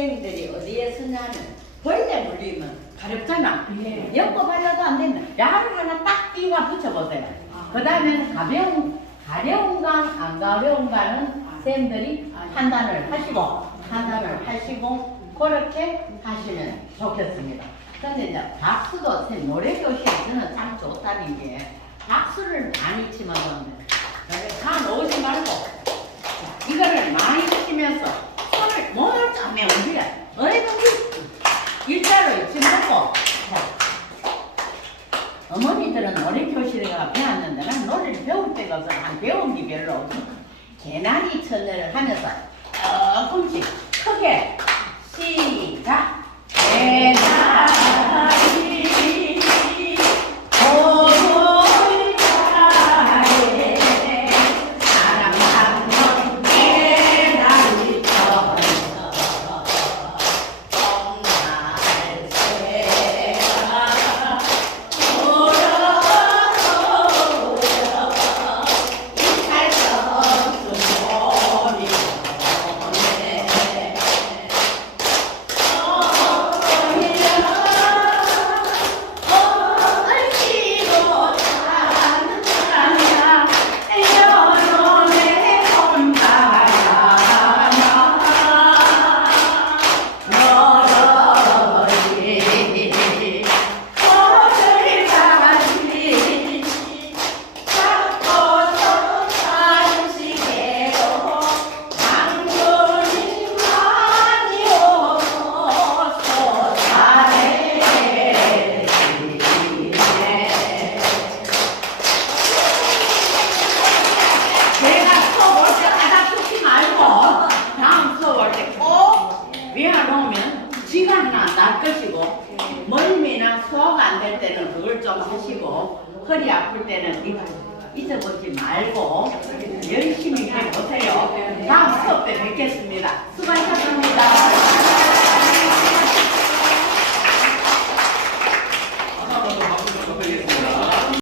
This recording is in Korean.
선생님들이 어디에 쓰냐면 벌레 물리면 가렵잖아. 예. 엮어 발라도 안 되면 약을 하나 딱 띄워 붙여보세요. 그 다음에는 가벼운 가려운가 안 가려운가는 쌤들이 판단을 하시고 판단을 하시고 그렇게 하시면 좋겠습니다. 근데 이제 박수도 쌤 노래 교실에서는 참 좋다는 게 박수를 많이 치면 다 놓지 말고 자, 이거를 많이 치면서 손을 몸을 짜면 우리가 어디든지 일자로 있지 말고 자, 어머니들은 노래 교실에 가 배웠는데 난 노래를 배울 데가 없어 없어 개나리 천내를 하면서 지가 하나 날 것이고 멀미나 소화가 안 될 때는 그걸 좀 하시고 허리 아플 때는 이거 잊어보지 말고 열심히 해보세요. 다음 수업 때 뵙겠습니다. 수고하셨습니다.